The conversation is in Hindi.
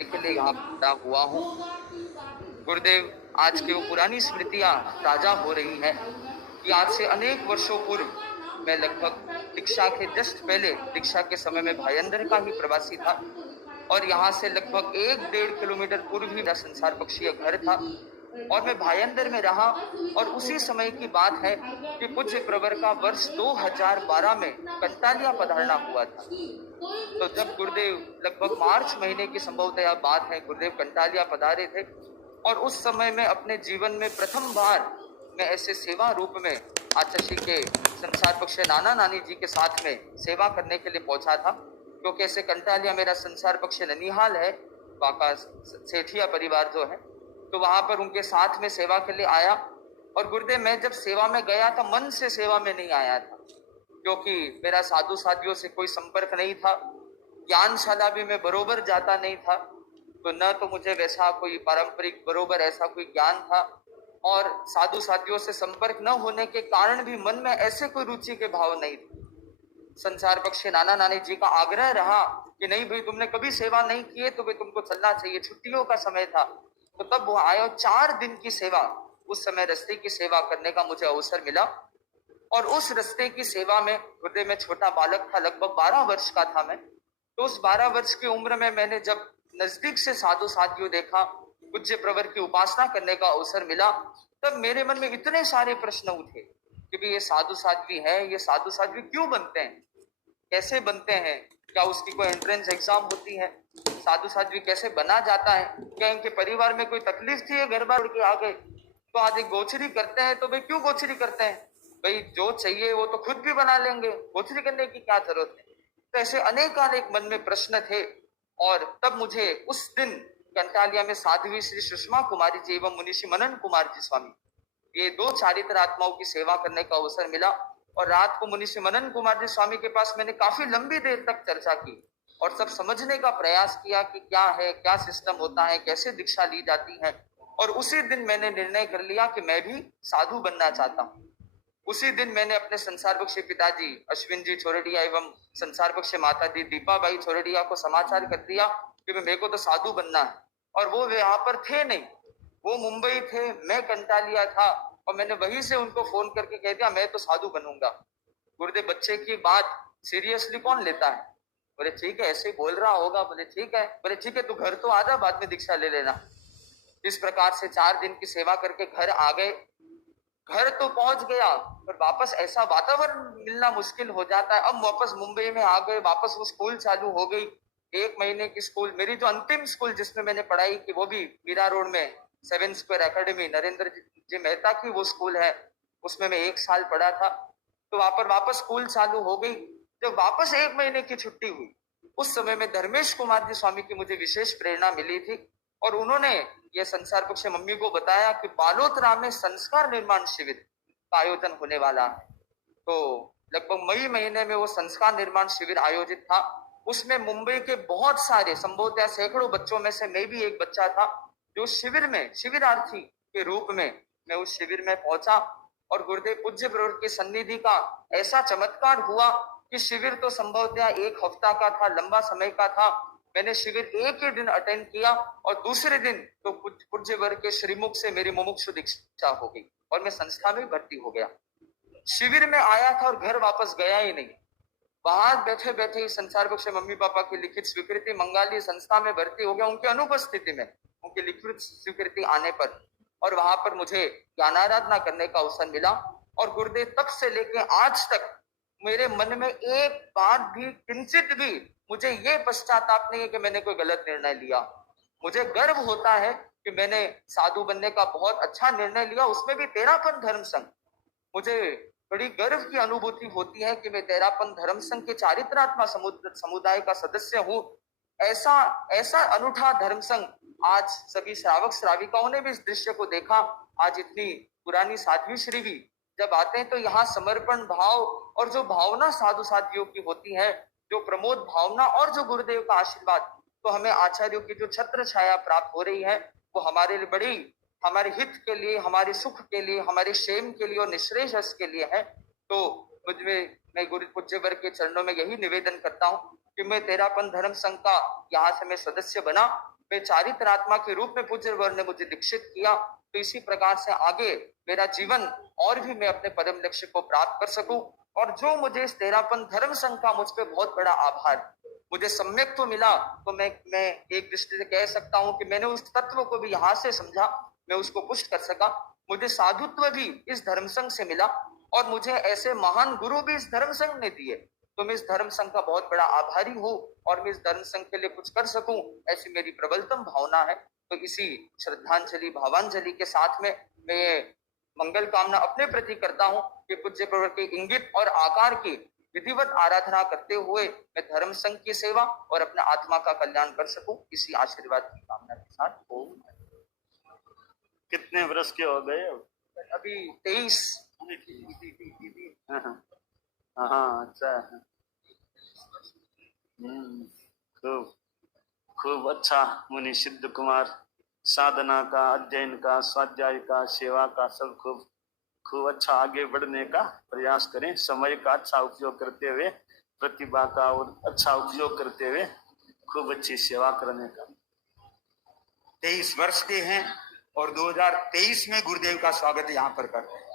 के लिए यहाँ खड़ा हुआ हूँ। गुरुदेव, आज की वो पुरानी स्मृतियाँ ताज़ा हो रही हैं कि आज से अनेक वर्षों पूर्व मैं लगभग दीक्षा के जस्ट पहले दीक्षा के समय में भायंदर का ही प्रवासी था और यहाँ से लगभग 1 डेढ़ किलोमीटर पूर्व ही मेरा संसार पक्षीय घर था और मैं भायंदर में रहा। और उसी समय की बात है कि पूज्य प्रवर का वर्ष 2012 में कंटालिया पधारना हुआ था। तो जब गुरुदेव लगभग मार्च महीने की संभवतः बात है, गुरुदेव कंटालिया पधारे थे और उस समय में अपने जीवन में प्रथम बार मैं ऐसे सेवा रूप में आचार्य के संसार पक्ष नाना नानी जी के साथ में सेवा करने के लिए पहुंचा था, क्योंकि ऐसे कंटालिया मेरा संसार पक्ष ननिहाल है, वहाँ का सेठिया परिवार जो है, तो वहां पर उनके साथ में सेवा के लिए आया। और गुरुदेव, मैं जब सेवा में गया था मन से सेवा में नहीं आया था, क्योंकि मेरा साधु साधियों से कोई संपर्क नहीं था, ज्ञानशाला भी मैं बरोबर जाता नहीं था, तो न तो मुझे वैसा कोई पारंपरिक बरोबर ऐसा कोई ज्ञान था और साधु साथियों से संपर्क न होने के कारण भी मन में ऐसे कोई रुचि के भाव नहीं थे। संसार पक्षी नाना नानी जी का आग्रह रहा कि नहीं भाई, तुमने कभी सेवा नहीं की है तो भाई तुमको चलना चाहिए, छुट्टियों का समय था, तो तब वो आए और 4 दिन की सेवा, उस समय रस्ते की सेवा करने का मुझे अवसर मिला। और उस रस्ते की सेवा में हृदय में छोटा बालक था, लगभग 12 वर्ष का था मैं, तो उस 12 वर्ष की उम्र में मैंने जब नजदीक से साधु साधियों देखा, पूज्य प्रवर की उपासना करने का अवसर मिला, तब मेरे मन में इतने सारे प्रश्न उठे कि भी ये साधु साध्वी है, ये साधु साध्वी क्यों बनते हैं, कैसे बनते हैं, क्या उसकी कोई एंट्रेंस एग्जाम होती है, साधु साध्वी कैसे बना जाता है, क्या इनके परिवार में कोई तकलीफ थी, घर बार के आ गए, तो आज एक गोचरी करते हैं, तो भाई क्यों गोचरी करते हैं, भाई जो चाहिए वो तो खुद भी बना लेंगे, गोचरी करने की क्या जरूरत है। तो ऐसे अनेक मन में प्रश्न थे। और तब मुझे उस दिन कंटालिया में साध्वी श्री सुषमा कुमारी जी एवं मुनिषी मनन कुमार जी स्वामी, ये 2 चारित्र आत्माओं की सेवा करने का अवसर मिला। और रात को मुनिषी मनन कुमार जी स्वामी के पास मैंने काफी लंबी देर तक चर्चा की और सब समझने का प्रयास किया कि क्या है, क्या सिस्टम होता है, कैसे दीक्षा ली जाती है। और उसी दिन मैंने निर्णय कर लिया कि मैं भी साधु बनना चाहता हूँ। उसी दिन मैंने अपने संसार बख्शे पिताजी अश्विन जी छोरडिया एवं संसार बख्शे माता दी दीपाबाई छोरडिया को समाचार कर दिया कि मेरे को तो साधु बनना है। और वो यहाँ पर थे नहीं, वो मुंबई थे, मैं कंटालिया था, और मैंने वहीं से उनको फोन करके कह दिया मैं तो साधु बनूंगा। गुरुदेव, बच्चे की बात सीरियसली कौन लेता है, बोले ठीक है, ऐसे बोल रहा होगा, बोले ठीक है, बोले ठीक है, तू घर तो आ जा, बाद में दीक्षा ले लेना। इस प्रकार से 4 दिन की सेवा करके घर आ गए। घर तो पहुंच गया पर वापस ऐसा वातावरण मिलना मुश्किल हो जाता है। अब वापस मुंबई में आ गए, वापस वो स्कूल चालू हो गई, 1 महीने की स्कूल, मेरी जो अंतिम स्कूल जिसमें मैंने पढ़ाई की वो भी मीरा रोड में 7 स्क्वायर एकेडमी नरेंद्र जी मेहता की वो स्कूल है, उसमें मैं 1 साल पढ़ा था। तो वहां पर वापस स्कूल चालू हो गई। जब वापस 1 महीने की छुट्टी हुई, उस समय में धर्मेश कुमार जी स्वामी की मुझे विशेष प्रेरणा मिली थी और उन्होंने ये संसार पक्ष मम्मी को बताया कि बालोतरा में संस्कार निर्माण शिविर का आयोजन होने वाला है। तो लगभग मई महीने में वो संस्कार निर्माण शिविर आयोजित था। उसमें मुंबई के बहुत सारे संभवतः सैकड़ों बच्चों में से मैं भी एक बच्चा था जो शिविर में शिविरार्थी के रूप में मैं उस शिविर में पहुंचा। और गुरुदेव पूज्य प्रवर की सन्निधि का ऐसा चमत्कार हुआ कि शिविर तो संभवतः 1 हफ्ता का था, लंबा समय का था। मैंने शिविर एक ही दिन अटेंड किया और दूसरे दिन तो पूज्य वर्ग के श्रीमुख से मेरी मुमुक्षु दीक्षा हो गई और मैं संस्था में भर्ती हो गया। शिविर में आया था और घर वापस गया ही नहीं, वहां बैठे बैठे ही संसार बख्शे मम्मी पापा की लिखित स्वीकृति मंगा ली, संस्था में भर्ती हो गया उनकी अनुपस्थिति में, उनकी लिखित स्वीकृति आने पर। और वहां पर मुझे ज्ञानाराधना करने का अवसर मिला। और गुरुदेव, तब से लेके आज तक मेरे मन में एक बार भी किंचित भी मुझे ये पश्चाताप नहीं है कि मैंने कोई गलत निर्णय लिया। मुझे गर्व होता है कि मैंने साधु बनने का बहुत अच्छा निर्णय लिया, उसमें भी तेरापन धर्म संघ। मुझे बड़ी गर्व की अनुभूति होती है कि मैं तेरापन धर्म संघ के चारित्रात्मा समुदाय का सदस्य हूँ। ऐसा ऐसा अनूठा धर्म संघ, आज सभी श्रावक श्राविकाओं ने भी इस दृश्य को देखा। आज इतनी पुरानी साध्वी श्री भी जब आते हैं तो यहाँ समर्पण भाव और जो भावना साधु साधियों की होती है, जो प्रमोद भावना और जो गुरुदेव का आशीर्वाद, तो हमें आचार्यों की जो छत्र छाया प्राप्त हो रही है वो हमारे लिए बड़ी, हमारे हित के लिए, हमारे सुख के लिए, हमारे क्षेम के लिए और निश्रेयस के लिए है। तो मुझमें मैं गुरु पूज्य वर्ग के चरणों में यही निवेदन करता हूँ कि मैं तेरापन धर्म संघ का यहाँ से मैं सदस्य बना, मैं चारित्रात्मा के रूप में पूज्य वर्ग ने मुझे दीक्षित किया, तो इसी प्रकार से आगे मेरा जीवन और भी मैं अपने परम लक्ष्य को प्राप्त कर सकूं। और जो मुझे इस तेरापन धर्म संघ का मुझ पे बहुत बड़ा आभार, मुझे सम्यक तो मिला, तो मैं एक दृष्टि से कह सकता हूं कि मैंने उस तत्व को भी यहाँ से समझा, मैं उसको पुष्ट कर सका। मुझे साधुत्व भी इस धर्म संघ से मिला और मुझे ऐसे महान गुरु भी इस धर्म संघ ने दिए, तो मैं इस धर्म संघ का बहुत बड़ा आभारी हूँ और मैं इस धर्म संघ के लिए कुछ कर सकूं, ऐसी मेरी प्रबलतम भावना है। तो इसी श्रद्धांजलि भावांजलि के साथ में मैं मंगल कामना अपने प्रति करता हूं कि पूज्य प्रवर के इंगित और आकार की विधिवत आराधना करते हुए मैं धर्म संघ की सेवा और अपने आत्मा का कल्याण कर सकूं, इसी आशीर्वाद की कामना के साथ। ओम। कितने वर्ष के हो गए? अभी 23। हाँ, अच्छा। खूब खूब अच्छा मुनि सिद्ध कुमार, साधना का, अध्ययन का, स्वाध्याय का, सेवा का सब खूब अच्छा आगे बढ़ने का प्रयास करें। समय का अच्छा उपयोग करते हुए, प्रतिभा का और अच्छा उपयोग करते हुए खूब अच्छी सेवा करने का। 23 वर्ष के हैं और 2023 में गुरुदेव का स्वागत यहाँ पर करते हैं।